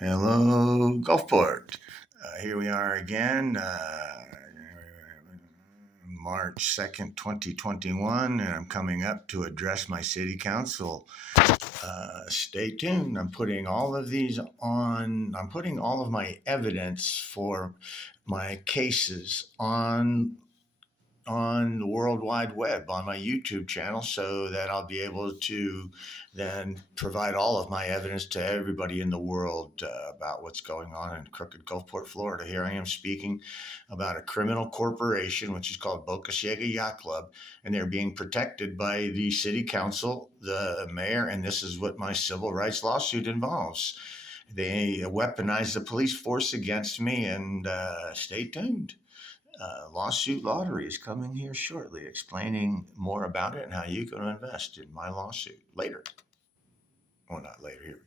Hello, Gulfport. Here we are again, March 2nd, 2021, and I'm coming up to address my city council. Stay tuned. I'm putting all of my evidence for my cases on the World Wide Web on my YouTube channel so that I'll be able to then provide all of my evidence to everybody in the world about what's going on in crooked Gulfport, Florida. Here I am speaking about a criminal corporation, which is called Boca Ciega Yacht Club, and they're being protected by the city council, the mayor, and this is what my civil rights lawsuit involves. They weaponize the police force against me, and stay tuned. Lawsuit Lottery is coming here shortly, explaining more about it and how you can invest in my lawsuit later. Well, not later. Here.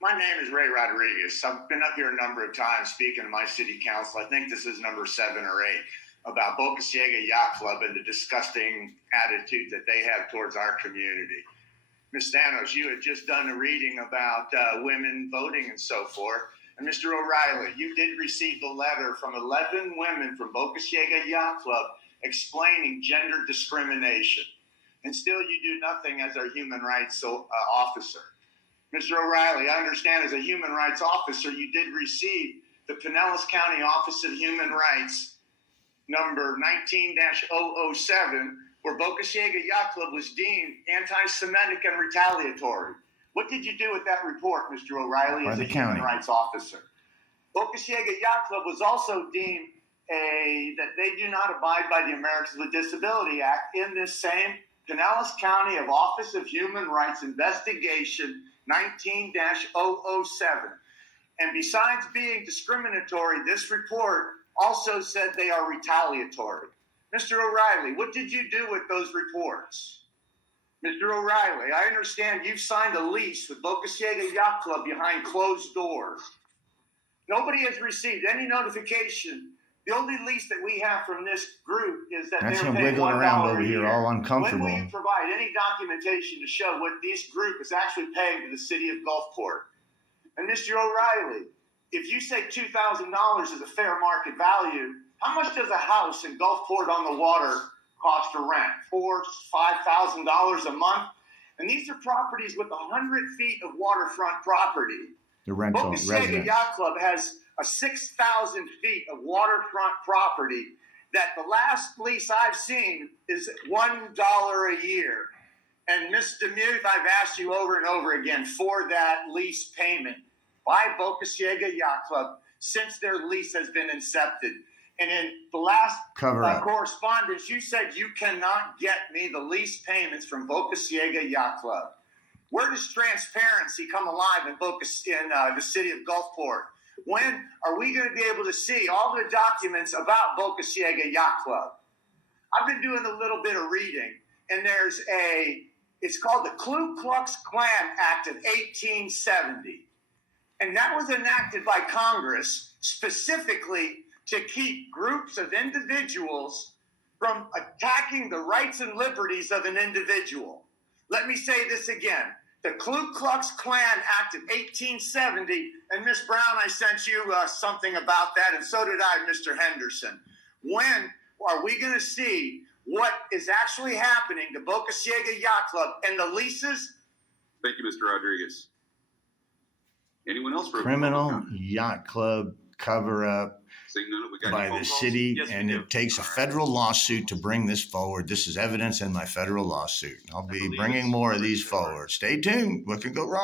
My name is Ray Rodriguez. I've been up here a number of times speaking to my city council. I think this is number 7 or 8 about Boca Ciega Yacht Club and the disgusting attitude that they have towards our community. Ms. Stanos, you had just done a reading about women voting and so forth. And Mr. O'Reilly, you did receive the letter from 11 women from Boca Ciega Yacht Club explaining gender discrimination. And still you do nothing as our human rights officer. Mr. O'Reilly, I understand as a human rights officer, you did receive the Pinellas County Office of Human Rights number 19-007, where Boca Ciega Yacht Club was deemed anti-Semitic and retaliatory. What did you do with that report, Mr. O'Reilly, as a human rights officer? Boca Ciega Yacht Club was also deemed that they do not abide by the Americans with Disability Act in this same Pinellas County of Office of Human Rights investigation 19-007. And besides being discriminatory, this report also said they are retaliatory. Mr. O'Reilly, what did you do with those reports? Mr. O'Reilly, I understand you've signed a lease with Boca Ciega Yacht Club behind closed doors. Nobody has received any notification. The only lease that we have from this group is that That's they're him paying wiggling $1 around over a here, year. all uncomfortable. When will you provide any documentation to show what this group is actually paying to the city of Gulfport? And Mr. O'Reilly, if you say $2,000 is a fair market value, how much does a house in Gulfport on the water cost to rent? $4,000, $5,000 a month? And these are properties with 100 feet of waterfront property. The rental Boca Ciega Yacht Club has a 6,000 feet of waterfront property that the last lease I've seen is $1 a year. And Ms. DeMuth, I've asked you over and over again for that lease payment by Boca Ciega Yacht Club since their lease has been incepted. And in the last correspondence, you said you cannot get me the lease payments from Boca Ciega Yacht Club. Where does transparency come alive in the city of Gulfport? When are we going to be able to see all the documents about Boca Ciega Yacht Club? I've been doing a little bit of reading, and it's called the Ku Klux Klan Act of 1870. And that was enacted by Congress specifically to keep groups of individuals from attacking the rights and liberties of an individual. Let me say this again. The Ku Klux Klan Act of 1870, and Ms. Brown, I sent you something about that, and so did I, Mr. Henderson. When are we going to see what is actually happening to Boca Ciega Yacht Club and the leases? Thank you, Mr. Rodriguez. Anyone else for criminal yacht club cover-up by the city, yes, and it takes a federal lawsuit to bring this forward. This is evidence in my federal lawsuit. I'll be bringing more of these forward. Stay tuned. What could go wrong?